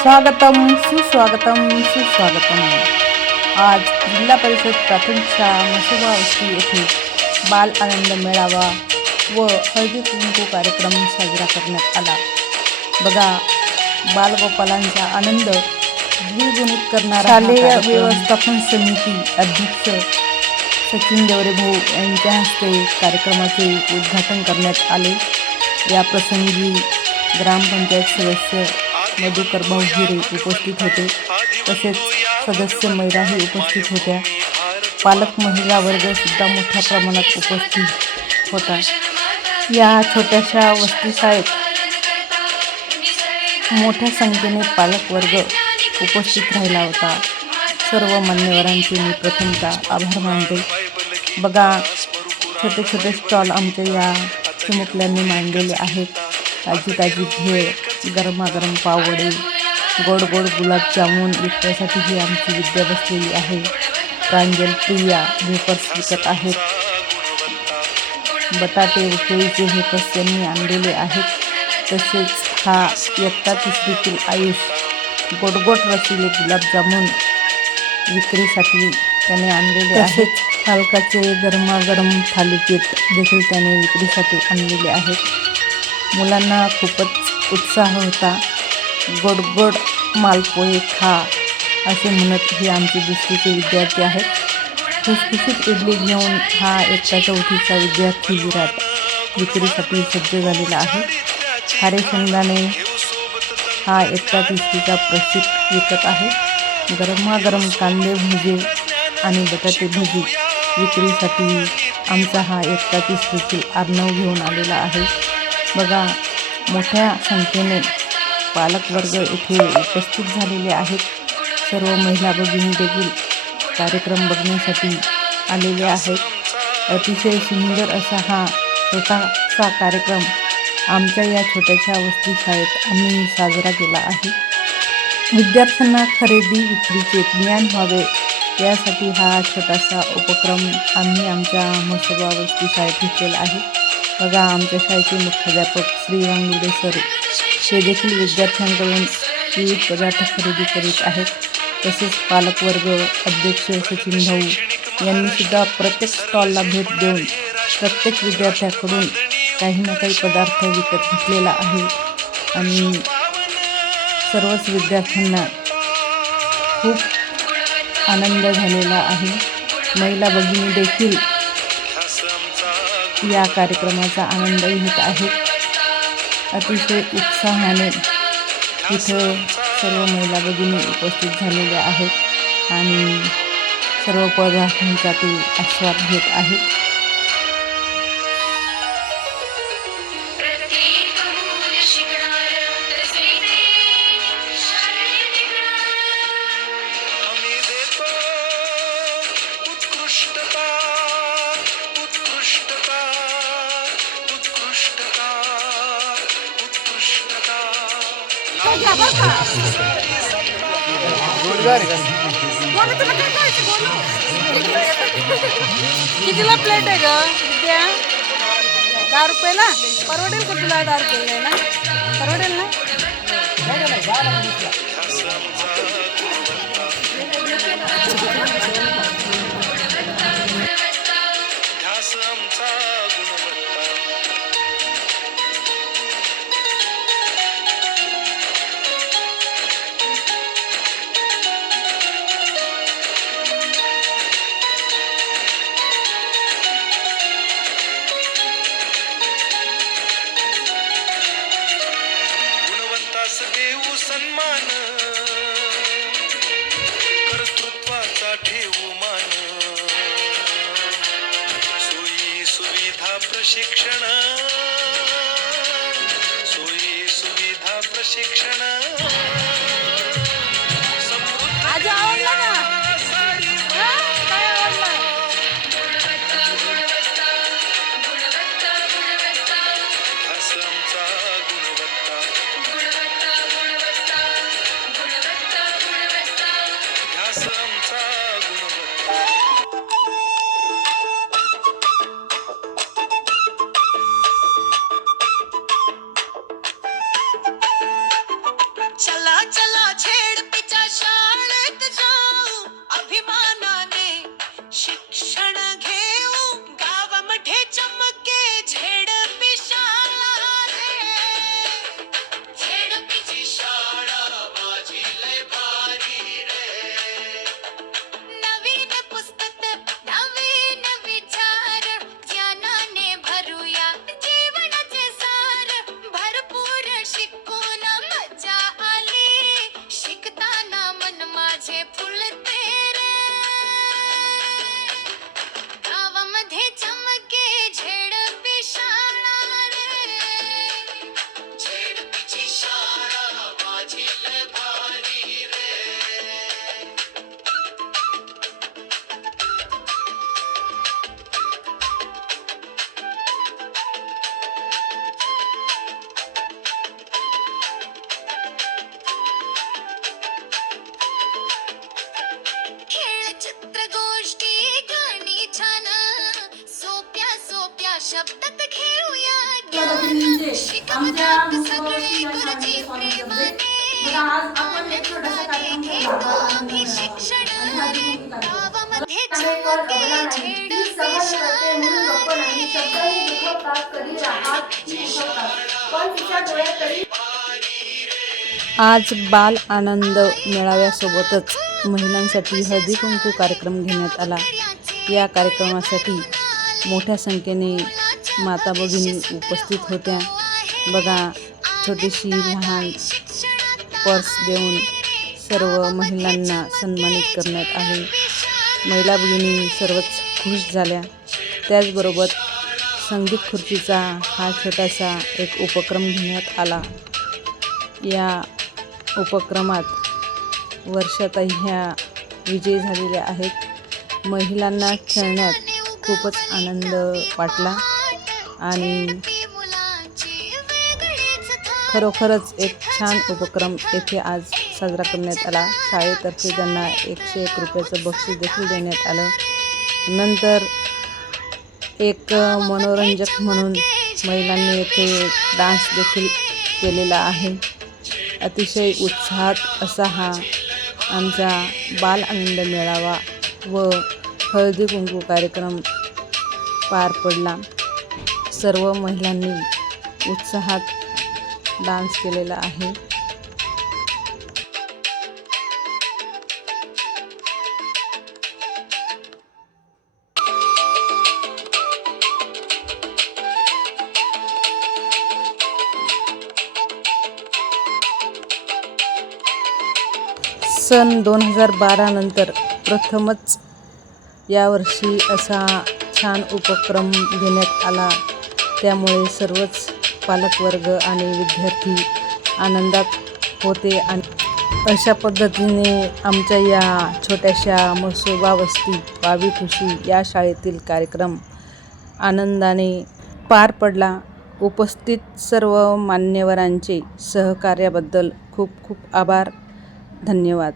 स्वागतम सुस्वागतम सुस्वागतम. आज जिल्हा परिषद प्राथमिक शाळा मसोबा वस्ती येथे बाल आनंद मेळावा व हळदी कुंकू कार्यक्रम साजरा करण्यात आला. बघा बालगोपालांचा आनंद द्विगुणित करणारा शालेय व्यवस्थापन समिती अध्यक्ष सचिन देवरे भाऊ यांच्या हस्ते कार्यक्रमाचे उद्घाटन करण्यात आले. या प्रसंगी ग्रामपंचायत सदस्य मधुकर भाऊ हिरे उपस्थित होते. तसेच सदस्य महिलाही उपस्थित होत्या. पालक महिला वर्ग सुद्धा मोठ्या प्रमाणात उपस्थित होता. या छोट्याशा वस्तीशाळेत मोठ्या संख्येने पालक वर्ग उपस्थित राहिला होता. सर्व मान्यवरांचे मी प्रथमता आभार मानते. बघा छोटे छोटे स्टॉल आमच्या या चिमुकल्यांनी मांडलेले आहेत. ताजी ताजी भेळ गरमागरम पावडे गोड गोड गुलाबजामुन विकण्यासाठी ही आमची विद्या बसलेली आहे. प्रांजल प्रिया वेफर्स विकत आहेत. बटाटे व केळीचे वेफर्स त्यांनी आणलेले आहेत. तसेच हा इयत्ता तिसरीतील आयुष गोडगोड रसिले गुलाबजामुन विक्रीसाठी त्याने आणलेले आहेत. पालकाचे गरमागरम थालीपीठ देखील त्याने विक्रीसाठी आणलेले आहेत. मुलांना खूपच उत्साह होता. गोड गोड मालपोहे खा असे म्हणत हे आमचे दुसरीचे विद्यार्थी आहेत. खुसखुशीत इडली घेऊन हा एकटा चौथीचा विद्यार्थी विराट. विक्रीसाठी सज्ज झालेला आहे. खारे शेंगदाणे हा एकटा तिसरीचा प्रसिद्ध विकत आहे. गरमागरम कांदे भजे आणि बटाटे भजी विक्रीसाठी आमचा हा एकटा तिसरीतील आर्णव घेऊन आलेला आहे. बघा मोठ्या संख्येने पालकवर्ग येथे उपस्थित झालेले आहेत. सर्व महिला भगिनी देखील कार्यक्रम बघण्यासाठी आलेले आहेत. अतिशय सुंदर असा हा छोटासा कार्यक्रम आमच्या या छोट्याशा वस्ती शाळेत आम्ही साजरा केला आहे. विद्यार्थ्यांना खरेदी विक्रीचे ज्ञान व्हावे यासाठी हा छोटासा उपक्रम आम्ही आमच्या मसोबा वस्ती शाळेत घेतलेला आहे. बघा आमच्या शाळेचे मुख्याध्यापक श्री रांगुडे सर. हे देखील विद्यार्थ्यांकडून विविध पदार्थ खरेदी करीत आहेत. तसेच पालकवर्ग अध्यक्ष सचिन भाऊ यांनी सुद्धा प्रत्येक स्टॉलला भेट देऊन प्रत्येक विद्यार्थ्याकडून काही ना काही पदार्थ विकत घेतलेला आहे. आणि सर्वच विद्यार्थ्यांना खूप आनंद झालेला आहे. महिला भगिनी देखील या कार्यक्रमाचा आनंद घेत आहेत अतिशय उत्साहाने इथं सर्व महिला भगिनी उपस्थित झालेल्या आहेत आणि सर्व पदार्थांचा ते आस्वाद घेत आहेत. कितीला प्लेट आहे ग? दहा रुपयाला? परवडेल का तुला दहा रुपयाला? ना परवडेल ना? प्रशिक्षण. सोयी सुविधा प्रशिक्षण. शब्दात घेऊया ज्ञान. शिकवतात सगळे गुरुजी प्रेमाने. आनंदाने घेतो आम्ही शिक्षण गावामध्ये चमके झेडू आज बाल आनंद मेळाव्यासोबतच महिलांसाठी हळदी कुंकू कार्यक्रम घेण्यात आला. या कार्यक्रमासाठी मोठ्या संख्येने माता भगिनी उपस्थित होत्या. बघा छोटीशी लहान पर्स देऊन सर्व महिलांना सन्मानित करण्यात आले. महिला भगिनी सर्वच खुश झाल्या. त्याचबरोबर संगीत खुर्चीचा हा छोटासा एक उपक्रम घेण्यात आला. या उपक्रमात वर्षाताई ह्या विजयी झालेल्या आहेत. महिलांना खेळण्यात खूपच आनंद वाटला. आणि खरोखरच एक छान उपक्रम येथे आज साजरा करण्यात आला. शाळेतर्फे त्यांना एकशे एक रुपयाचं बक्षीस देखील देण्यात आलं. नंतर एक मनोरंजक म्हणून महिलांनी येथे डान्स देखील केलेला आहे. अतिशय उत्साहात असा हा आमचा बाल आनंद मेळावा व हळदी कुंकू कार्यक्रम पार पडला. सर्व महिलांनी उत्साहात डान्स केलेला आहे. सन दोन हजार बारानंतर प्रथमच यावर्षी असा छान उपक्रम घेण्यात आला. त्यामुळे सर्वच पालकवर्ग आणि विद्यार्थी आनंदात होते आणि अशा पद्धतीने आमच्या या छोट्याशा मसोबा वस्ती वावी खुशी या शाळेतील कार्यक्रम आनंदाने पार पडला. उपस्थित सर्व मान्यवरांचे सहकार्याबद्दल खूप खूप आभार. धन्यवाद.